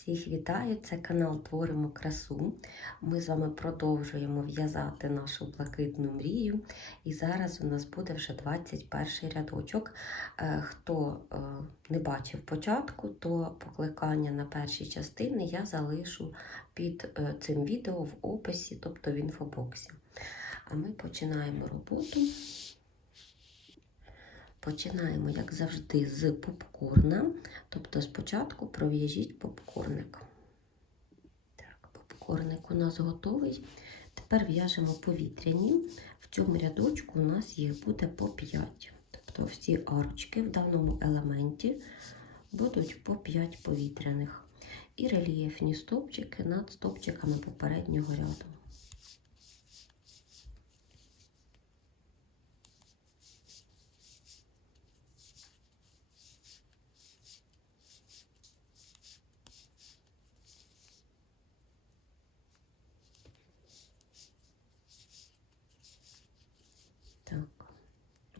Всіх вітаю! Це канал Творимо красу. Ми з вами продовжуємо в'язати нашу блакитну мрію. І зараз у нас буде вже 21 рядочок. Е, Хто е, не бачив початку, то покликання на перші частини я залишу під е, цим відео в описі, тобто в інфобоксі. А ми починаємо роботу. Починаємо, як завжди, з попкорна. Тобто спочатку пров'яжіть попкорник. Так, попкорник у нас готовий. Тепер в'яжемо повітряні. В цьому рядочку у нас їх буде по 5. Тобто всі арочки в даному елементі будуть по 5 повітряних. І рельєфні стовпчики над стовпчиками попереднього ряду. Так,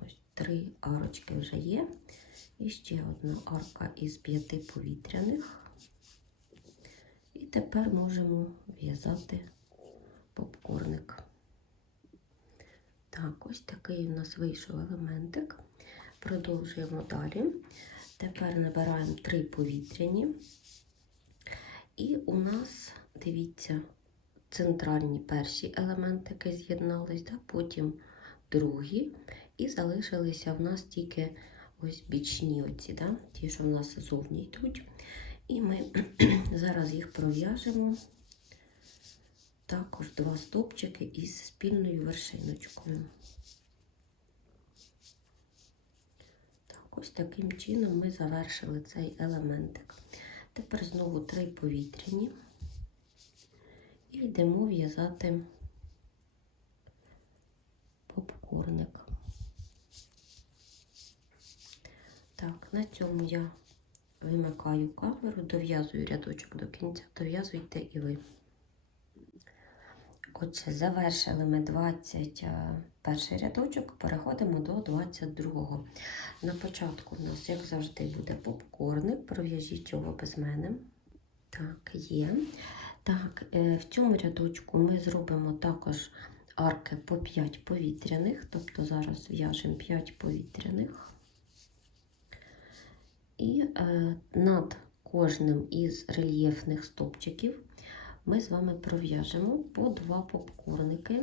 ось три арочки вже є. І ще одна арка із п'яти повітряних. І тепер можемо в'язати попкорник. Так, ось такий у нас вийшов елементик. Продовжуємо далі. Тепер набираємо три повітряні. І у нас, дивіться, центральні перші елементики з'єднались, да? потім другі, і залишилися в нас тільки ось бічні оці, да? ті, що в нас ззовні йдуть. І ми зараз їх пров'яжемо також два стовпчики із спільною вершиночкою. Так, ось таким чином ми завершили цей елементик. Тепер знову три повітряні і йдемо в'язати попкорник. Так, на цьому я вимикаю камеру, дов'язую рядочок до кінця, дов'язуйте і ви. Отже, завершили ми 21 рядочок, переходимо до 22-го. На початку у нас, як завжди, буде попкорник, пров'яжіть його без мене. Так, є. Так, е, в цьому рядочку ми зробимо також арки по 5 повітряних, тобто зараз в'яжемо 5 повітряних. І е, над кожним із рельєфних стовпчиків ми з вами пров'яжемо по два попкорники.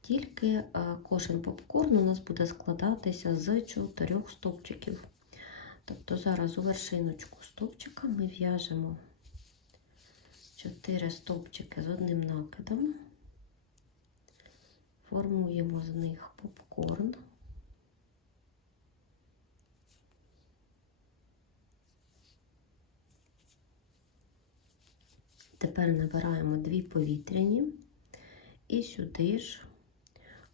Тільки е, кожен попкорн у нас буде складатися з чотирьох стовпчиків. Тобто зараз у вершиночку стовпчика ми в'яжемо 4 стовпчики з одним накидом, формуємо з них попкорн. Тепер набираємо дві повітряні і сюди ж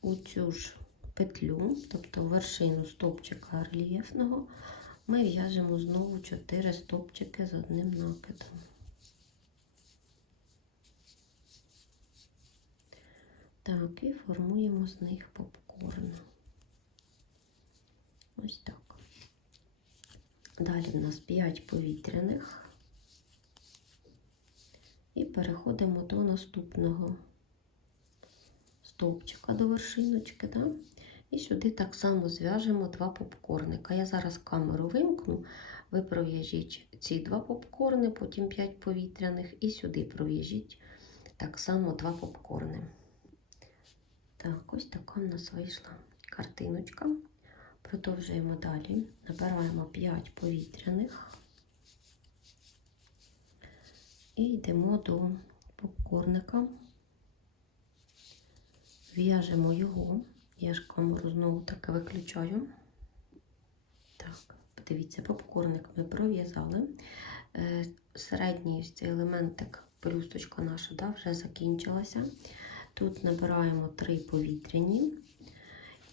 у цю ж петлю, тобто вершину стовпчика рельєфного, ми в'яжемо знову 4 стовпчики з одним накидом. Так, і формуємо з них попкорн. Ось так. Далі в нас 5 повітряних. Переходимо до наступного стовпчика до вершиночки. Да? І сюди так само зв'яжемо два попкорника. Я зараз камеру вимкну, ви пров'яжіть ці два попкорни, потім 5 повітряних, і сюди пров'яжіть так само два попкорни. Так, ось така в нас вийшла картиночка. Продовжуємо далі. Набираємо 5 повітряних. І йдемо до попкорника, в'яжемо його, я ж камеру знову таки виключаю. Так, подивіться, попкорник ми пров'язали. Е, Середній ось цей елементик, пелюсточка наша, да, вже закінчилася. Тут набираємо три повітряні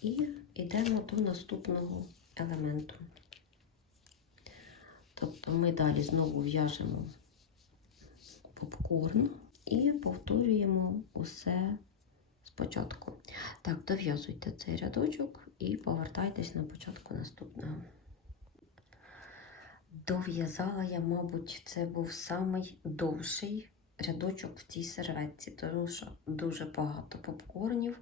і йдемо до наступного елементу. Тобто ми далі знову в'яжемо попкорн і повторюємо усе спочатку. Так, дов'язуйте цей рядочок і повертайтесь на початку наступного. Дов'язала я, мабуть, це був самий довший рядочок в цій серветці, тому що дуже багато попкорнів,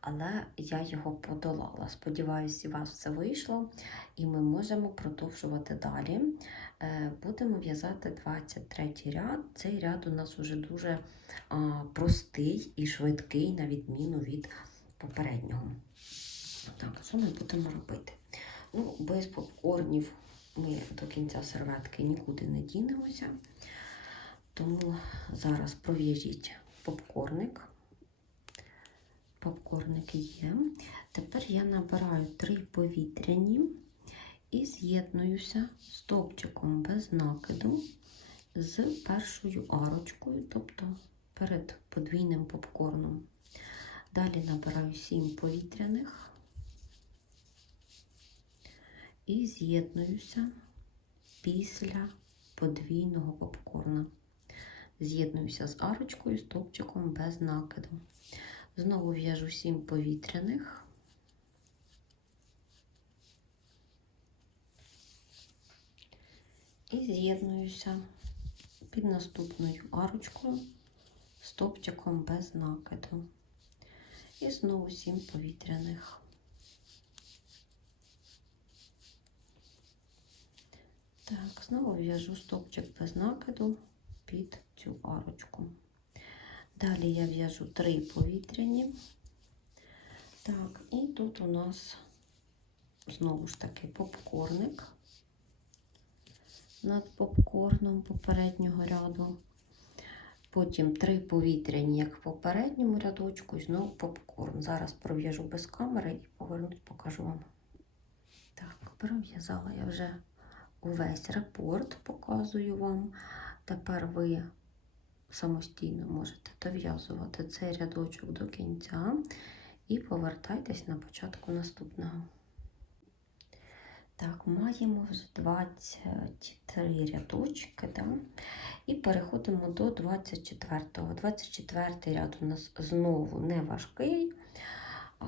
але я його подолала. Сподіваюся, у вас все вийшло, і ми можемо продовжувати далі. Е, Будемо в'язати 23 ряд. Цей ряд у нас вже дуже простий і швидкий, на відміну від попереднього. Так, що ми будемо робити? Ну, без попкорнів ми до кінця серветки нікуди не дінемося. Тому зараз пров'яжіть попкорник. Попкорник є. Тепер я набираю три повітряні і з'єднуюся стовпчиком без накиду з першою арочкою, тобто перед подвійним попкорном. Далі набираю 7 повітряних і з'єднуюся після подвійного попкорна. З'єднуюся з арочкою, стовпчиком без накиду. Знову в'яжу 7 повітряних. І з'єднуюся під наступною арочкою, стовпчиком без накиду. І знову 7 повітряних. Так, знову в'яжу стовпчик без накиду під цю арочку. Далі я в'яжу три повітряні. Так, і тут у нас знову ж таки попкорник над попкорном попереднього ряду. Потім три повітряні, як в попередньому рядочку, і знову попкорн. Зараз пров'яжу без камери і повернусь, покажу вам. Так, пров'язала я вже увесь репорт, показую вам. Тепер ви самостійно можете дов'язувати цей рядочок до кінця і повертайтесь на початку наступного. Так, маємо вже 23 рядочки, да? і переходимо до 24-го. 24 й ряд у нас знову не важкий, а,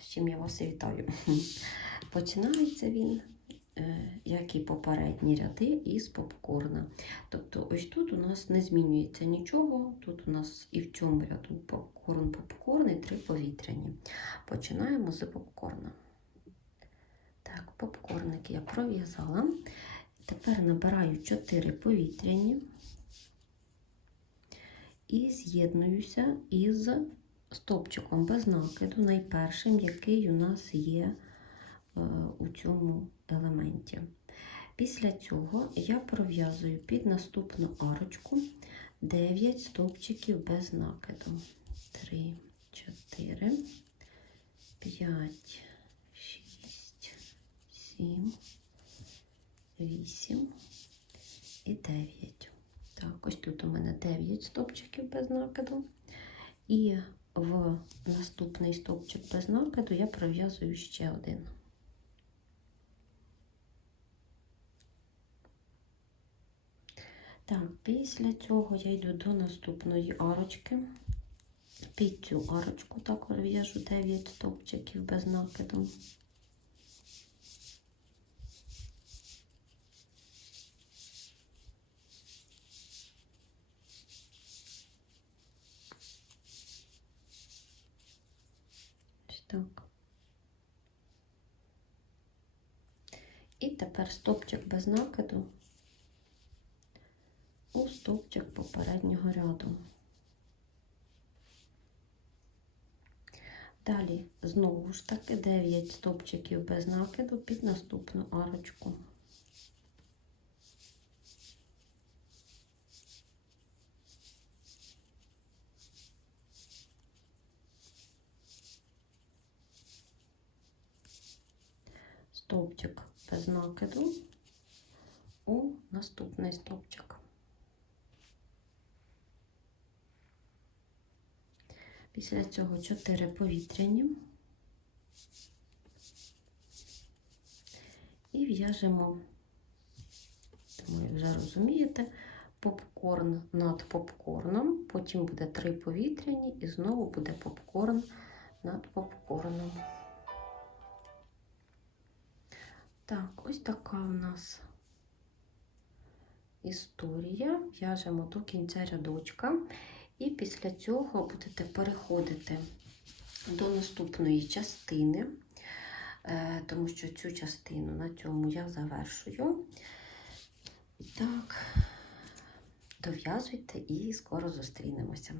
з чим я вас і вітаю. Починається він як і попередні ряди із попкорна. Тобто, ось тут у нас не змінюється нічого. Тут у нас і в цьому ряду попкорн, попкорн і три повітряні. Починаємо з попкорна. Так, попкорник я пров'язала. Тепер набираю 4 повітряні і з'єднуюся із стопчиком без накиду, найпершим, який у нас є е, у цьому елементі. Після цього я пров'язую під наступну арочку 9 стовпчиків без накиду. 3, 4, 5, 6, 7, 8 і 9. Так, ось тут у мене 9 стовпчиків без накиду. І в наступний стовпчик без накиду я пров'язую ще один. Так, після цього я йду до наступної арочки. Під цю арочку також в'яжу 9 стовпчиків без накиду. Так. І тепер стовпчик без накиду стовпчик попереднього ряду. Далі знову ж таки 9 стовпчиків без накиду під наступну арочку. Стовпчик без накиду у наступний стовпчик. Після цього 4 повітряні і в'яжемо, думаю, вже розумієте, попкорн над попкорном, потім буде 3 повітряні і знову буде попкорн над попкорном. Так, ось така у нас історія. В'яжемо до кінця рядочка. І після цього будете переходити до наступної частини, е, тому що цю частину на цьому я завершую. Так, дов'язуйте і скоро зустрінемося.